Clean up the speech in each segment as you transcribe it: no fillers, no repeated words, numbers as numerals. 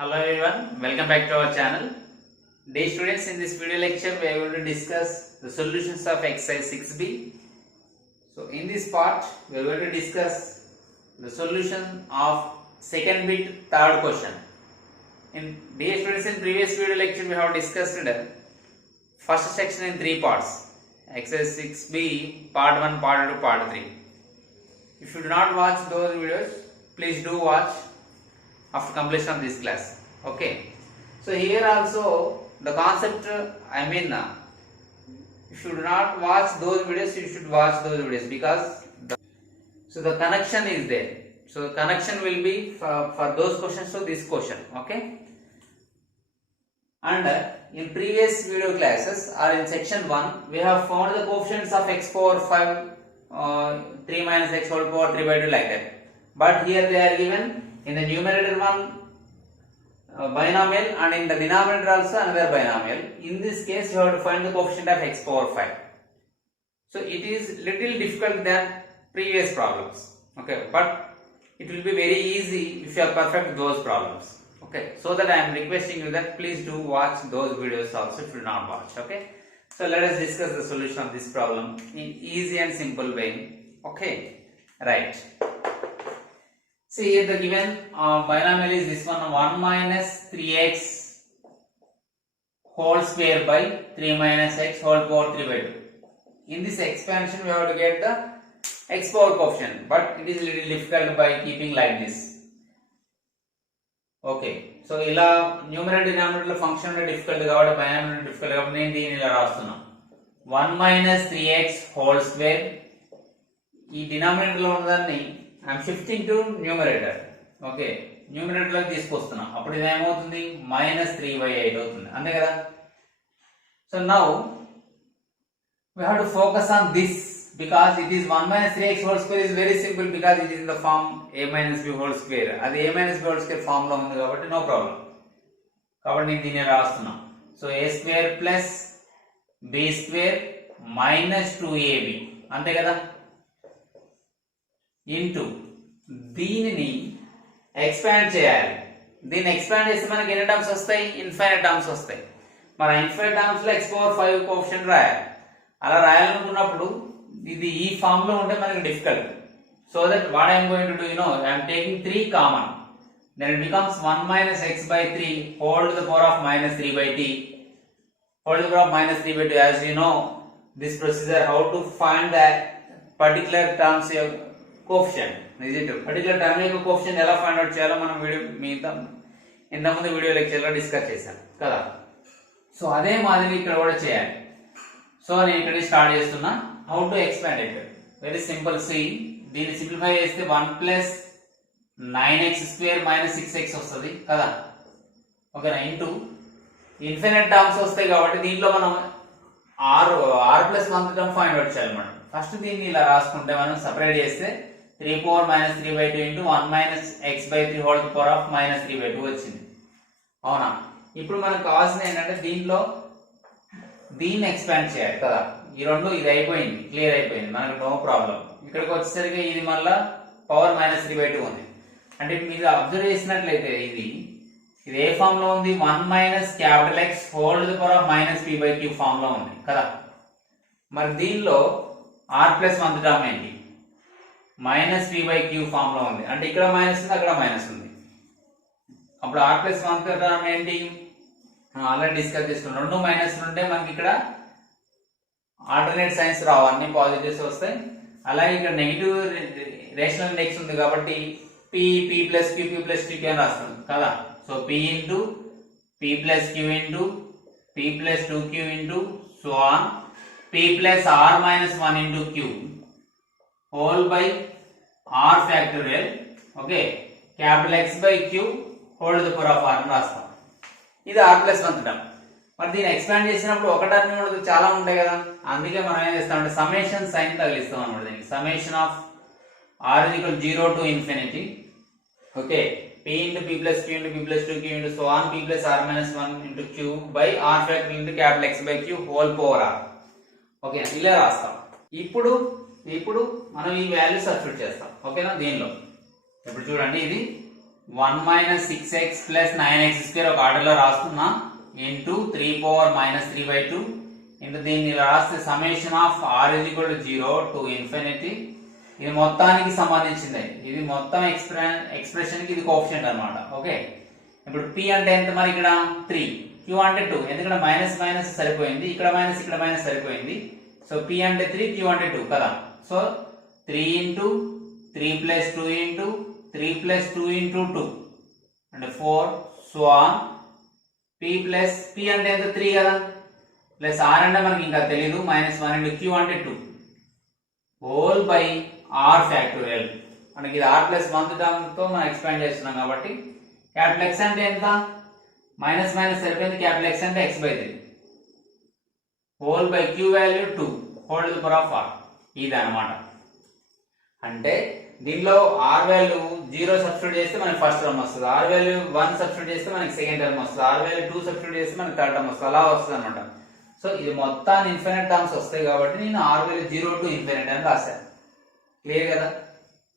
Hello everyone, welcome back to our channel. Dear students, in this video lecture we are going to discuss the solutions of exercise 6b. So in this part we are going to discuss the solution of second bit third question. Dear students, in previous video lecture we have discussed the first section in three parts. Exercise 6b, part 1, part 2, part 3. If you do not watch those videos, please do watch after completion of this class. Okay, so here also the concept, if you do not watch those videos, you should watch those videos because the connection is there. So the connection will be for those questions to this question. Okay, and in previous video classes or in section 1 we have found the coefficients of x power 5 3 minus x whole power 3 by 2 like that, but here they are given in the numerator one binomial and in the denominator also another binomial. In this case you have to find the coefficient of x power 5. So it is little difficult than previous problems. Okay, but it will be very easy if you are perfect those problems. Okay, so that I am requesting you that please do watch those videos also if you do not watch. Okay, so let us discuss the solution of this problem in easy and simple way. Okay, right. See here the given binomial is this one, 1 minus 3x whole square by 3 minus x whole power 3 by 2. In this expansion we have to get the x power coefficient, but it is little difficult by keeping like this. Okay, so ila numerator denominator function difficult kabatti binomial difficult kabatti nenu deenni ila rastunna 1 minus 3x whole square. ఈ denominator లో ఉన్నదాన్ని I am shifting to numerator. Okay, numerator లోకి తీసుకొస్తున్నా, అప్పుడు ఇది ఏమవుతుంది minus 3/8 అవుతుంది, అంతే కదా. So now we have to focus on this because it is 1 minus 3x whole square is very simple because it is in the form a minus b whole square. అది a minus b whole square form లో ఉంది కాబట్టి no problem. కాబట్టి నేను దీన్ని రాస్తున్నా. So a square plus b square minus 2ab అంతే కదా, ఇంటూ దీనిని ఎక్స్పాండ్ చేయాలి. దీన్ని ఎక్స్పాండ్ చేస్తే మనకి ఎన్ని టర్మ్స్ వస్తాయి, ఇన్ఫైనైట్ టర్మ్స్ వస్తాయి. మన ఇన్ఫైనైట్ టర్మ్స్ లో x పవర్ 5 కోఎఫిషియంట్ రాయాలి. అలా రాయాలనుకున్నప్పుడు ఇది ఈ ఫామ్ లో ఉంటే మనకి difficult. So that what I'm going to do, I'm taking 3 common, then it becomes 1 minus x by 3 whole to the power of minus 3 by t whole to the power of minus 3 by 2. As you know this procedure, how to find that particular terms coefficient, particular term యొక్క coefficient ఎలా find out చేయాలో మనం video ఇంతకుముందు video లెక్చర్లో discuss చేశాం కదా. So అదే మాదిరి ఇక్కడ కూడా చేయాలి. సో నేను ఇక్కడ స్టార్ట్ చేస్తున్నా. How to expand it, very simple. See దీన్ని సింప్లిఫై చేస్తే 1 plus 9x square minus 6x వస్తుంది కదా. ఓకేనా, ఇంటూ ఇన్ఫినిట్ టర్మ్స్ వస్తాయి కాబట్టి దీంట్లో మనం r plus 1th term find out చేయాలి. మనం ఫస్ట్ దీన్ని ఇలా రాసుకుంటే మనం సపరేట్ చేస్తే 3 power minus 3 by 2 into 1 minus x by 3 whole to the power of minus 3 by 2 వచ్చింది. అవునా, ఇప్పుడు మనకు కావాల్సింది ఏంటంటే దీంట్లో దీన్ని ఎక్స్పాండ్ చేయాలి కదా. ఈ రెండు ఇది అయిపోయింది, క్లియర్ అయిపోయింది, మనకు నో ప్రాబ్లం. ఇక్కడికి వచ్చేసరికి ఇది మళ్ళా పవర్ మైనస్ 3 by 2 ఉంది. అంటే మీరు అబ్జర్వ్ చేసినట్లయితే ఇది ఏ ఫామ్ లో ఉంది, 1 minus capital X whole to the power of minus p by q form లో ఉంది కదా. మరి దీనిలో r plus 1th టర్మ్ ఏంటి, minus p by q form లో ఉంది. అంటే ఇక్కడ మైనస్ ఉంది, అక్కడ మైనస్ ఉంది. అప్పుడు r plus 1th టర్మ్ ఏంటి, ఆల్రెడీ డిస్కస్ చేసుకున్నాం. రెండు మైనస్లు ఉంటే మనకి ఇక్కడ ఆల్టర్నేట్ సైన్స్ రావు, అన్ని పాజిటివ్స్ వస్తాయి. అలాగే ఇక్కడ నెగిటివ్ రేషనల్ ఇండెక్స్ ఉంది కాబట్టి p plus q q plus 2q అని రాస్తాం కదా. So p into p plus q into p plus 2q into so on p plus r minus 1 into q whole by r factorial. Okay, capital X by q whole to the power of r అని రాస్తాం. ఇది r plus 1th term. మరి దీన్ని expand చేసినప్పుడు ఒక term కూడా చాలా ఉంటాయి కదా, అందుకే మనం ఏం చేస్తామంటే సమ్మేషన్ సైన్ తగిలిస్తాం అన్నమాట దీనికి. Summation of r is equal 0 to infinity. Okay, p into p plus q into p plus 2q into so on p plus r minus 1 into q by r factorial into capital X by q whole power r. Okay, ఇలా రాస్తాం. ఇప్పుడు మనం ఈ value substitute చేస్తాం. ఓకేనా, దీనిలో ఇప్పుడు చూడండి ఇది 1 minus 6x plus 9x square ఒక ఆర్డర్లో రాస్తున్నా ఇంటూ 3 పవర్ మైనస్ 3/2 ఇంటూ దీన్ని రాస్తే summation of r is equal to 0 to infinity. ఇది మొత్తానికి సంబంధించింది, ఇది మొత్తం ఎక్స్ప్రెషన్ కి ఇది కోఎఫిషియంట్ అన్నమాట. ఓకే, ఇప్పుడు p అంటే ఎంత మరి ఇక్కడ 3, q అంటే 2, ఎందుకంటే మైనస్ మైనస్ సరిపోయింది, ఇక్కడ మైనస్ సరిపోయింది. సో p అంటే 3, q అంటే 2 కదా. So 3 into 3 plus 2 into 3 plus 2 into 2 అంటే 4 సో ఆన్. p అంటే ఎంత 3 కదా, ప్లస్ r అంటే మనకి ఇంకా తెలియదు, -1 ఇంటూ q అంటే 2 హోల్ బై r ఫ్యాక్టోరియల్. మనకి ఇది r ప్లస్ 1 టర్మ్తో మనం ఎక్స్పాండ్ చేస్తున్నాం కాబట్టి క్యాపిటల్ X అంటే ఎంత, మైనస్ మైనస్ సరిపోయింది, క్యాపిటల్ X అంటే x/3 whole by q value 2 whole to the power of r. ఇది అన్నమాట. అంటే దీనిలో r వాల్యూ 0 సబ్స్టిట్యూట్ చేస్తే మనకి ఫస్ట్ టర్మ్ వస్తుంది, r వాల్యూ 1 సబ్స్టిట్యూట్ చేస్తే మనకి సెకండ్ టర్మ్ వస్తుంది, r వాల్యూ 2 సబ్స్టిట్యూట్ చేస్తే మనకి థర్డ్ టర్మ్ వస్తుంది, అలా వస్తుంది అనమాట. సో ఇది మొత్తాన్ని ఇన్ఫినిట్ టర్మ్స్ వస్తాయి కాబట్టి నేను r వాల్యూ 0 టు ఇన్ఫినిట్ అని రాశాను. క్లియర్ కదా.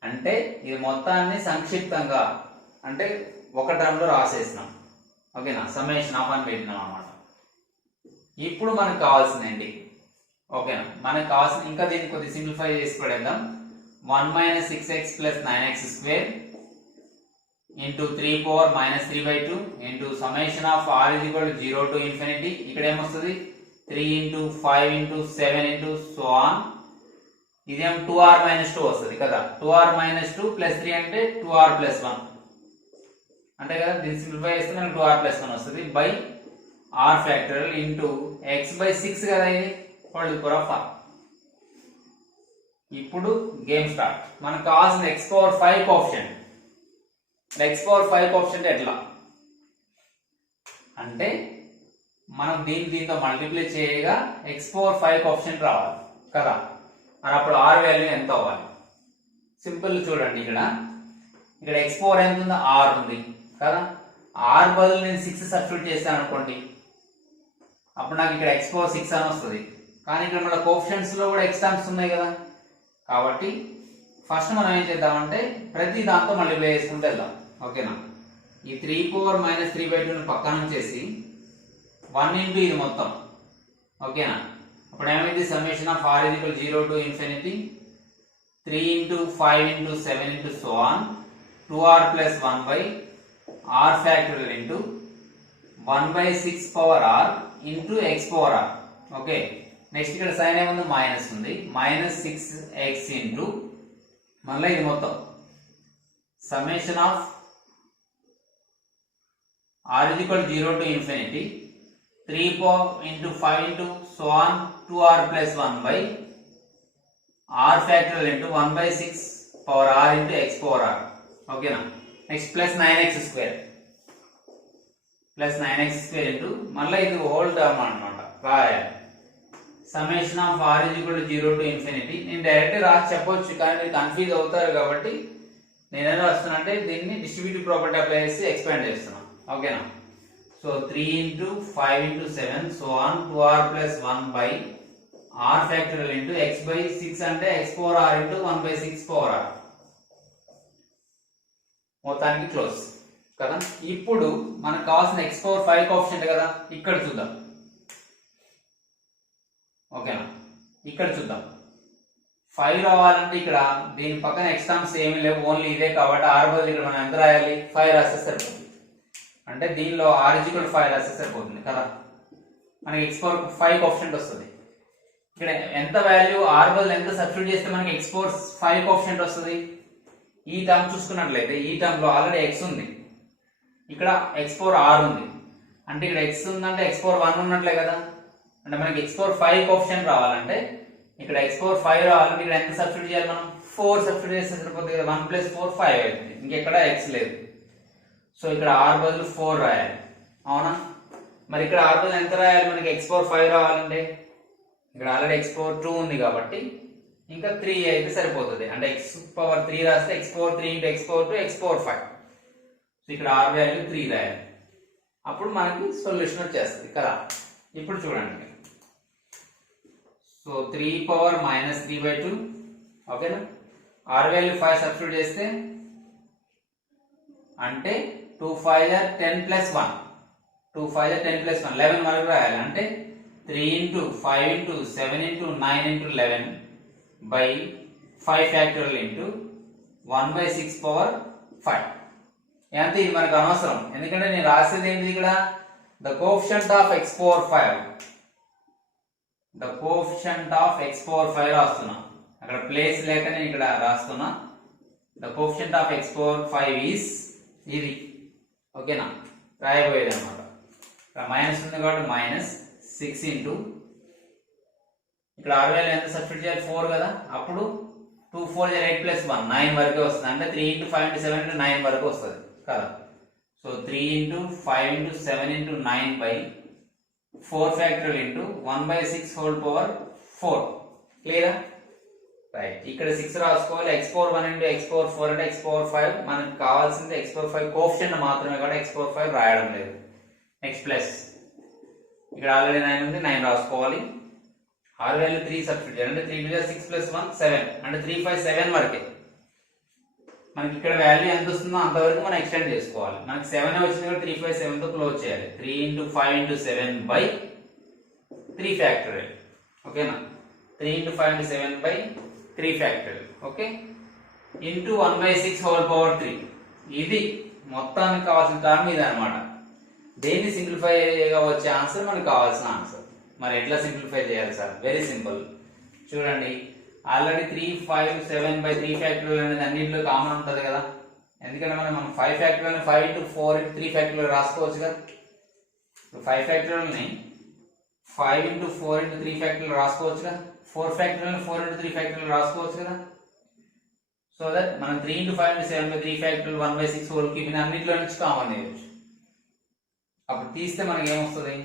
అంటే ఇది మొత్తాన్ని సంక్షిప్తంగా అంటే ఒక టర్మ్ లో రాసేసినాం. ఓకేనా, సమ్మేషన్ ఆఫ్ అని పెట్టినాం అన్నమాట. ఇప్పుడు మనకు కావాల్సింది ఏంటి, ఓకేనా, మనకు కావాల్సిన ఇంకా దీన్ని కొద్దిగా సింప్లిఫై చేసి పడేద్దాం. 1 minus 6x plus 9x square into 3 power minus 3/2 into summation of r is equal to 0 to infinity. ఇక్కడ ఏమొస్తుంది 3 into 5 into 7 into so on. ఇదేం 2r మైనస్ 2 వస్తుంది కదా, 2r మైనస్ 2 ప్లస్ 3 అంటే 2r ప్లస్ 1 అంటే కదా. దీన్ని సింప్లిఫై చేస్తే మనకు 2r ప్లస్ 1 వస్తుంది by r factorial into x/6 కదా, ఇది whole to the power of r. ఇప్పుడు గేమ్ స్టార్ట్. మనకు కావాల్సిన x⁵ కోఎఫిషియంట్. x⁵ కోఎఫిషియంట్ ఎట్లా అంటే మనం దీంతో మల్టిప్లై చేయగా x⁵ కోఎఫిషియంట్ రావాలి కదా, మరి అప్పుడు r వాల్యూ ఎంత అవ్వాలి. సింపుల్ చూడండి, ఇక్కడ x⁴ ఎంత ఉంది, r ఉంది కదా. r బదులు నేను 6 సబ్స్టిట్యూట్ చేస్తాను అనుకోండి, అప్పుడు నాకు ఇక్కడ x⁴ అని వస్తుంది. కానీ ఇక్కడ మన కోఎఫిషియంట్స్ లో కూడా x టర్మ్స్ ఉన్నాయి కదా, కాబట్టి ఫస్ట్ మనం ఏం చేద్దామంటే ప్రతి దాంతో మల్టిప్లై చేసుకుంటూ వెళ్దాం. ఓకేనా, ఈ 3 పవర్ మైనస్ 3/2 పక్కన ఉంచేసి 1 ఇంటూ ఇది మొత్తం. ఓకేనా, అప్పుడు ఏమైంది summation of r is equal 0 to infinity 3 into 5 into 7 into so on 2r plus 1 by r factorial into 1/6 power r into x⁴r. Okay, next ఇక్కడ సైన్ ఏముంది, మైనస్ ఉంది, -6x ఇంటూ మళ్ళీ ఇది మొత్తం summation of r is equal 0 to infinity 3 into 5 into so on 2r plus 1 by r factorial into 1/6 power r into x⁴r. ఓకేనా, next plus 9x square into మళ్ళీ ఇది whole term అనమాట రాయాలి. Summation of r is equal to 0 to infinity. నేను direct రాసి చెప్పొచ్చు కానీ మీరు కన్ఫ్యూజ్ అవుతారు కాబట్టి నేనేం రాస్తున్నా అంటే దీన్ని డిస్ట్రిబ్యూటివ్ ప్రాపర్టీ అప్లై చేసి ఎక్స్పాండ్ చేస్తున్నాను. ఓకేనా, so 3 into 5 into 7 so on 2r plus 1 by r factorial into x/6 అంటే x⁴r ఇంటూ 1/6 పవర్ r. మొత్తానికి క్లోజ్ కదా. ఇప్పుడు మనకు కావాల్సిన x⁵ కోఎఫిషియంట్ కదా, ఇక్కడ చూద్దాం. ఓకేనా, ఇక్కడ చూద్దాం 5 రావాలంటే ఇక్కడ దీని పక్కన x టర్మ్స్ ఏమీ లేవు, ఓన్లీ ఇదే కాబట్టి r బదులు ఇక్కడ మనం ఎంత రాయాలి, 5 రాస్తే సరిపోతుంది. అంటే దీనిలో r = 5 రాస్తే సరిపోతుంది కదా, మనకి x⁵ కోఎఫిషియంట్ వస్తుంది. ఇక్కడ ఎంత వాల్యూ r బదులు ఎంత సబ్స్టిట్యూట్ చేస్తే మనకి x⁵ కోఎఫిషియంట్ వస్తుంది. ఈ టర్మ్ చూసుకున్నట్లయితే ఈ టర్మ్ లో ఆల్రెడీ x ఉంది, ఇక్కడ x⁴r ఉంది, అంటే ఇక్కడ x ఉందంటే x⁴1 ఉన్నట్లే కదా. అంటే మనకి x⁵ కోఎఫిషియంట్ రావాలంటే ఇక్కడ x⁵ రావాలంటే ఇక్కడ ఎంత సబ్స్టిట్యూట్ చేయాలి, మనం 4 సబ్స్టిట్యూట్ చేస్తే సరిపోతుంది కదా. 1 + 4 5 అవుతుంది, ఇంకెక్కడ x లేదు. సో ఇక్కడ r బదులు 4 రాయాలి, అవునా. మరి ఇక్కడ r బదులు ఎంత రాయాలి, మనకి x⁵ రావాలంటే ఇక్కడ ఆల్రెడీ x⁴2 ఉంది కాబట్టి ఇంకా 3 అయితే సరిపోతుంది. అంటే x⁵3 రాస్తే x⁴3 into x⁴2 x⁴5. So ఇక్కడ r వాల్యూ 3 రాయాలి, అప్పుడు మనకి సొల్యూషన్ వచ్చేస్తుంది కదా. ఇప్పుడు చూడండి, సో 3 పవర్ మైనస్ 3/2. ఓకేనా, r వాల్యూ 5 సబ్స్టిట్యూట్ చేస్తే అంటే 2 5 10 plus 1, 2 5 10 plus 1 11 వరకు రాయాలి. అంటే 3 into 5 into 7 into 9 into 11 by 5 factorial into 1 by 6 power 5. అంటే ఇది మనకు అనవసరం, ఎందుకంటే నేను రాసేది ఏంటి ఇక్కడ, the coefficient of x power 5, the coefficient of x power 5 రాస్తున్నా. అక్కడ ప్లేస్ లేక నేను ఇక్కడ రాస్తున్నా. the coefficient of x power 5 is ఇది. ఓకేనా, రాయబోయేది అనమాట. మైనస్ ఉంది కాబట్టి మైనస్ 6 ఇంటూ ఇక్కడ 6000 ఎంత సబ్స్టిట్యూట్ చేయాలి, 4 కదా, అప్పుడు 2 4 8 plus 1 9 వరకే వస్తుంది. అంటే 3 into 5 into 7 into 9 వరకు వస్తుంది కదా. So 3 into 5 into 7 into 9 by 4 factorial into 1 by 6 whole power 4. క్లియరా? రైట్. ఇక్కడ 6 రాసుకోవాలి. x power 1 into x power 4 అంటే x power 5. మనకు కావాల్సింది x power 5 కోఎఫిషియంట్ మాత్రమే కాబట్టి x power 5 రాయడం లేదు. నెక్స్ట్ ప్లస్ ఇక్కడ ఆల్రెడీ 9 ఉంది, 9 రాసుకోవాలి. 6000 3 సబ్స్టిట్యూట్ చేయాలి. అంటే 3 2 6 plus 1 7 అంటే 3 5 7 వరకే. మనకి ఇక్కడ వాల్యూ ఎంత వస్తుందో అంతవరకు మనం ఎక్స్టెండ్ చేసుకోవాలి. మనకి 7 వచ్చింది కాబట్టి 3 5 7 తో క్లోజ్ చేయాలి. 3 into 5 into 7 by 3 factorial. ఓకేనా, 3 into 5 into 7 by 3 factorial. Okay, into 1 by 6 whole power 3. ఇది మొత్తానికి కావాల్సిన టర్మ్ ఇది అనమాట. దేన్ని సింప్లిఫై గా వచ్చే ఆన్సర్ మనకు కావాల్సిన ఆన్సర్. మరి ఎట్లా సింప్లిఫై చేయాలి సార్? Very simple. చూడండి, ఆల్రెడీ 3 5 7 by 3 factorial అనేది అన్నింటిలో కామన్ ఉంటుంది కదా. ఎందుకంటే మనం 5 factorial 5 into 4 into 3 factorial రాసుకోవచ్చు కదా. 5 factorial ని 5 into 4 into 3 factorial రాసుకోవచ్చు కదా. 4 factorial 4 into 3 factorial రాసుకోవచ్చు కదా. సో దట్ మనం 3 into 5 into 7 by 3 factorial 1 by 6 whole cube అన్నింటిలో నుంచి కామన్ చేయొచ్చు. అప్పుడు తీస్తే మనకి ఏమొస్తుంది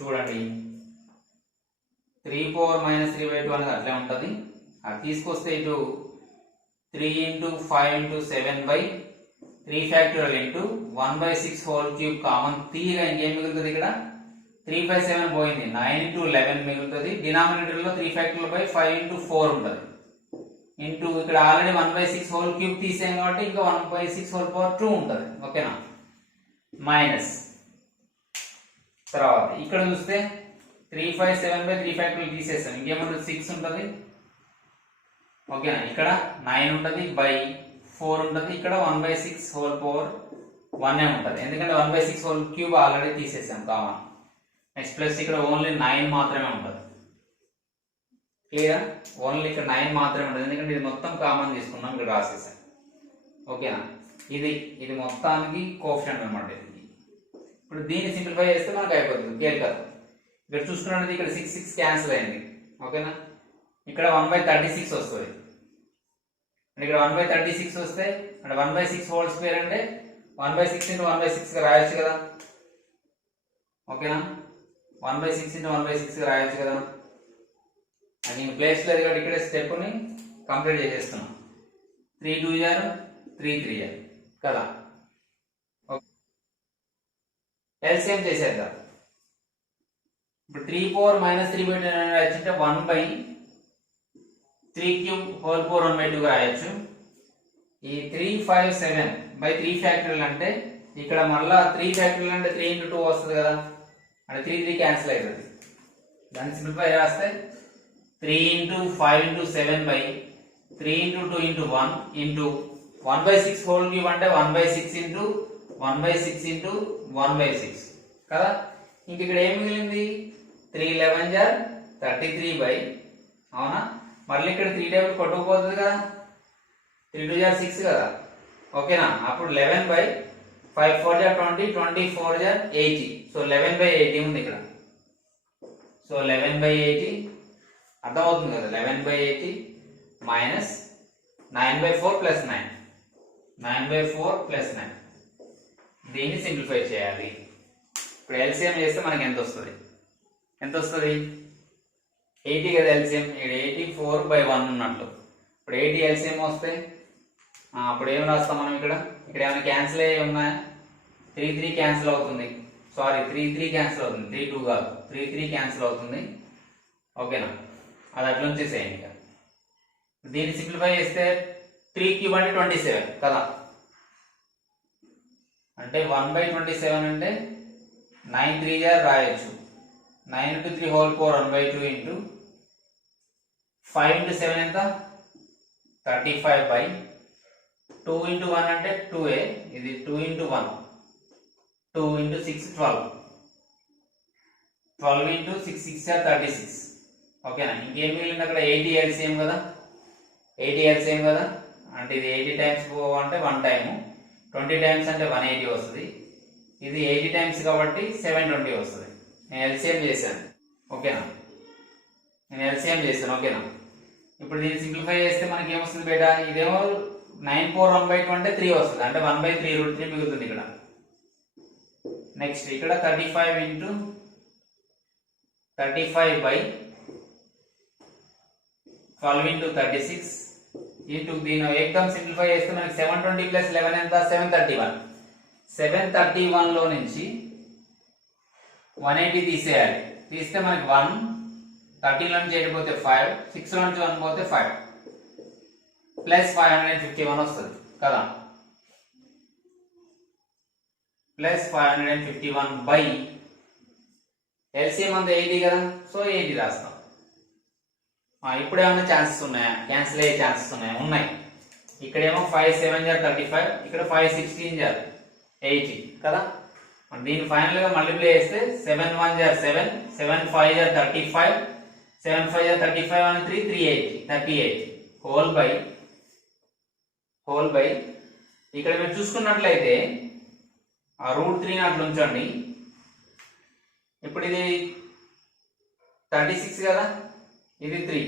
చూడండి, 3 power minus 3 by 2 అనేది అట్లే ఉంటుంది. అది తీసుకొస్తే ఇటు 3 into 5 into 7 by 3 factorial into 1 by 6 whole cube common తీయగా ఇంకేం మిగులుతుంది, ఇక్కడ 3 5 7 పోయింది, 9 into 11 మిగులుతుంది. డినామినేటర్ లో 3 factorial by 5 into 4 ఉంటుంది. ఇంటూ ఇక్కడ ఆల్రెడీ 1 by 6 whole cube తీసాం కాబట్టి ఇంకా 1 by 6 whole power 2 ఉంటుంది. ఓకేనా, మైనస్ తర్వాత ఇక్కడ చూస్తే 3 5 7 by 3 factorial తీసేస్తాం, ఇంకేముంటుంది 6 ఉంటుంది. ఓకేనా, ఇక్కడ 9 ఉంటుంది బై 4 ఉంటుంది. ఇక్కడ 1 by 6 whole power 1 ఉంటుంది, ఎందుకంటే 1 by 6 whole cube ఆల్రెడీ తీసేసాం కామన్. నెక్స్ట్ ప్లస్ ఇక్కడ ఓన్లీ 9 మాత్రమే ఉంటుంది. క్లియర్? ఓన్లీ ఇక్కడ 9 మాత్రమే ఉంటుంది, ఎందుకంటే ఇది మొత్తం కామన్ తీసుకున్నాం, ఇక్కడ రాసేసాం. ఓకేనా, ఇది మొత్తానికి కోఎఫిషియంట్ అనమాట. ఇప్పుడు దీన్ని సింప్లిఫై చేస్తే మనకు అయిపోతుంది కేల్కర్. ఇక్కడ చూసుకున్నది ఇక్కడ 6 6 క్యాన్సిల్ అయింది. ఓకేనా, ఇక్కడ 1 by 36 వస్తుంది. ఇక్కడ 1 by 36 వస్తే అంటే 1 by 6 హోల్ స్క్వేర్ అంటే 1 by 6 into 1 by 6 గా రాయొచ్చు కదా. ఓకేనా, 1 by 6 into 1 by 6 గా రాయొచ్చు కదా. అది ఇంక ప్లేస్ లేదు కాబట్టి ఇక్కడ స్టెప్ ని కంప్లీట్ చేసేస్తున్నాం. 3 2 3 3 కదా. ఎల్సిఎం చేసేద్దాం. ఇప్పుడు 3 power minus 3 by 2 రాయొచ్చు, 1 by 3 cube whole power 1 by 2 రాయొచ్చు. ఈ 3 5 7 by 3 factorial అంటే ఇక్కడ మళ్ళా 3 factorial అంటే 3 into 2 వస్తుంది కదా, అంటే 3 3 క్యాన్సిల్ అవుతుంది. దాన్ని సింప్లిఫై చేస్తే 3 into 5 into 7 by 3 into 2 into 1 into 1 by 6 whole cube అంటే 1 by 6 into 1 by 6 into 1 by 6 కదా. ఇంక ఇక్కడ ఏం మిగిలింది, 3 11 33 by, అవునా, మళ్ళీ ఇక్కడ 3 టేబుల్ కొట్టుకుపోతుంది కదా, 3 2 6 కదా. ఓకేనా, అప్పుడు 11 by 5 4 20 24 80. సో 11 by 80 ఉంది ఇక్కడ. సో 11 by 80 అర్థమవుతుంది కదా. 11 by 80 minus 9 by 4 plus 9, 9 by 4 plus 9. దీన్ని సింప్లిఫై చేయాలి. ఇప్పుడు ఎల్సిఎం చేస్తే మనకి ఎంత వస్తుంది, 80 కదా ఎల్సిఎం. ఇక్కడ 84 by 1 ఉన్నట్లు. ఇప్పుడు 80 ఎల్సిఎం వస్తే అప్పుడు ఏం రాస్తాం మనం, ఇక్కడ ఏమైనా క్యాన్సిల్ అయ్యి ఉన్నాయా, 3 3 క్యాన్సిల్ అవుతుంది. సారీ 3 3 క్యాన్సిల్ అవుతుంది, 3 2 కాదు, 3 3 క్యాన్సిల్ అవుతుంది. ఓకేనా, అది అట్లా ఉంచేసేయండి. ఇక దీన్ని సింప్లిఫై చేస్తే 3 క్యూబ్ అంటే 27 కదా. అంటే 1/27 అంటే 9 3 జా రాయొచ్చు. 9 into 3 whole power 1/2 into 5 into 7 ఎంత 35/2 into 1 అంటే 2a, ఇది 2 into 1, 2 into 6 12, 12 into 6 6 are 36. ఓకేనా. ఇంకేం మిగిలింది అక్కడ 80 LCM కదా, 80 LCM కదా, అంటే ఇది 80 టైమ్స్ అంటే 1 టైము, 20 టైమ్స్ అంటే 180 వస్తుంది. ఇది 80 టైమ్స్ కాబట్టి 720 వస్తుంది. నేను ఎల్సిఎం చేశాను. ఓకేనా, నేను ఎల్సిఎం చేశాను. ఓకేనా. ఇప్పుడు దీన్ని సింప్లిఫై చేస్తే మనకి ఏమొస్తుంది బేటా, ఇదేమో 9 power 1/2 అంటే 3 వస్తుంది, అంటే 1/3 √3 మిగులుతుంది ఇక్కడ. నెక్స్ట్ ఇక్కడ 35 into 35/12 into 36 ఇంటూ దీని ఏకదం సింప్లిఫై చేస్తే మనకి 720 + 11 ఎంత 731. 731 లో నుంచి 180 తీసేయాలి. తీస్తే మనకి 1, 13 లో నుంచి 8 పోతే 5, 6 లో నుంచి 1 పోతే 5 ప్లస్ 551 వస్తుంది కదా. ప్లస్ 551 బై ఎల్సిఎం అంతా 80 కదా, సో 80 రాస్తాం. ఇప్పుడు ఏమైనా ఛాన్సెస్ ఉన్నాయా, క్యాన్సిల్ అయ్యే ఛాన్సెస్ ఉన్నాయా? ఉన్నాయి. ఇక్కడేమో 5 7 జా 35, ఇక్కడ 5 16 జా 80 కదా. దీన్ని ఫైనల్ గా మల్టిప్లై చేస్తే 7 1 జా 7, 7 5 జా 35, 7 5 జా 35 and 3 380 38 హోల్ బై ఇక్కడ మీరు చూసుకున్నట్లయితే ఆ √3 అట్లా ఉంచండి. ఇప్పుడు ఇది 36 కదా, ఇది 3,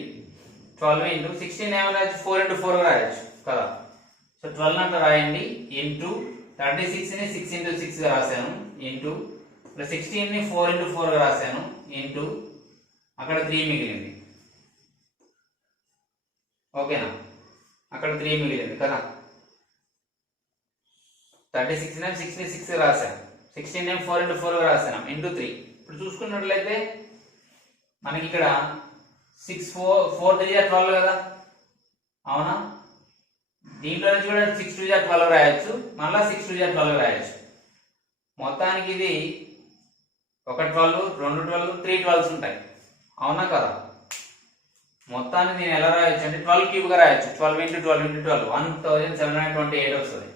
12 into 16 ఏమైనా 4 into 4 రాయొచ్చు కదా. సో 12 అట్లా రాయండి. ఇంటూ 36 ని 6 into 6 గా రాశాను, ఇంటూ 16 ని 4 into 4 గా రాశాను, ఇంటూ అక్కడ 3 మిగిలింది. ఓకేనా, అక్కడ 3 మిగిలింది కదా. 36 ని 6 ని 6 రాశాను, 16 ని 4 into 4 గా రాశాను, ఇంటూ 3. ఇప్పుడు చూసుకున్నట్లయితే మనకి ఇక్కడ 6 4 3 జా 12 కదా, అవునా. దీంట్లో నుంచి కూడా 6 2 జా 12 రాయొచ్చు, మళ్ళీ 6 2 జా 12 రాయొచ్చు. మొత్తానికి ఇది ఒక 12 2 12 3 12s ఉంటాయి, అవునా కదా. మొత్తాన్ని నేను ఎలా రాయొచ్చు అంటే 12 క్యూబ్ గా రాయొచ్చు. 12 into 12 into 12 1728 వస్తుంది.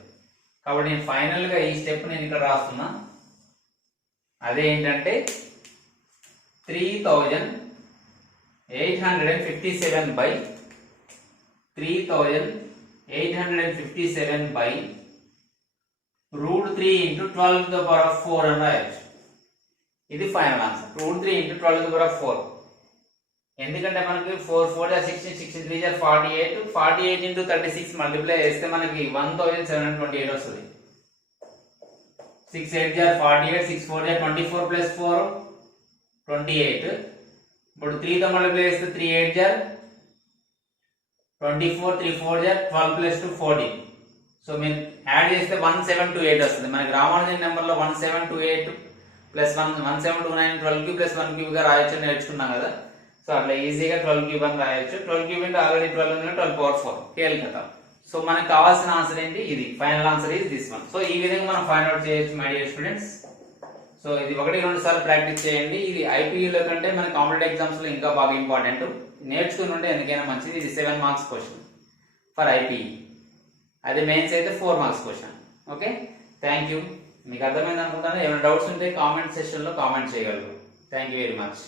కాబట్టి నేను ఫైనల్ గా ఈ స్టెప్ నేను ఇక్కడ రాస్తున్నా. అదేంటంటే 3857 by 3857 by √3 into 12 to the power of 4 అని రాయొచ్చు. ఇది final answer, √3 into 12 to the power of 4. ఎందుకంటే మనకి 4 4 16 16 3 48, 48 into 36 మల్టిప్లై చేస్తే మనకి 1728 వస్తుంది. 6 8 48, 6 4 24 plus 4 28. ఇప్పుడు 3 తో మల్టిప్లై చేస్తే 3 8 24, 3 4 12 plus 2 14. సో మీరు యాడ్ చేస్తే 1728 వస్తుంది. మనకి రామానుజన్ నెంబర్ లో 1728 ప్లస్ 1729 12 క్యూబ్ ప్లస్ 1 క్యూబ్ గా రాయొచ్చు నేర్చుకున్నాం కదా. సో అట్లా ఈజీగా 12 క్యూబ్ అని రాయొచ్చు. 12 క్యూబ్ అంటే ఆల్రెడీ 12 ఉంది, 12 power 4 కేల్కతా. సో మనకు కావాల్సిన ఆన్సర్ ఏంటి, ఇది final answer is this one. So ఈ విధంగా మనం ఫైండ్ అవుట్ చేయొచ్చు మై డియర్ స్టూడెంట్స్. సో ఇది 1-2 సార్లు ప్రాక్టీస్ చేయండి. ఇది ఐపీఈలో కంటే మన కాంపిటేటివ్ ఎగ్జామ్స్ లో ఇంకా బాగా ఇంపార్టెంట్. నేర్చుకుని ఉంటే ఎందుకైనా మంచిది. ఇది 7 మార్క్స్ క్వశ్చన్ ఫర్ ఐపీఈ. అదే మెయిన్స్ అయితే 4 marks question. Okay, thank you. మీకు అర్థమైంది అనుకుంటాను. ఏమైనా డౌట్స్ ఉంటే కామెంట్ సెక్షన్ లో కామెంట్ చేయగలరు. Thank you very much.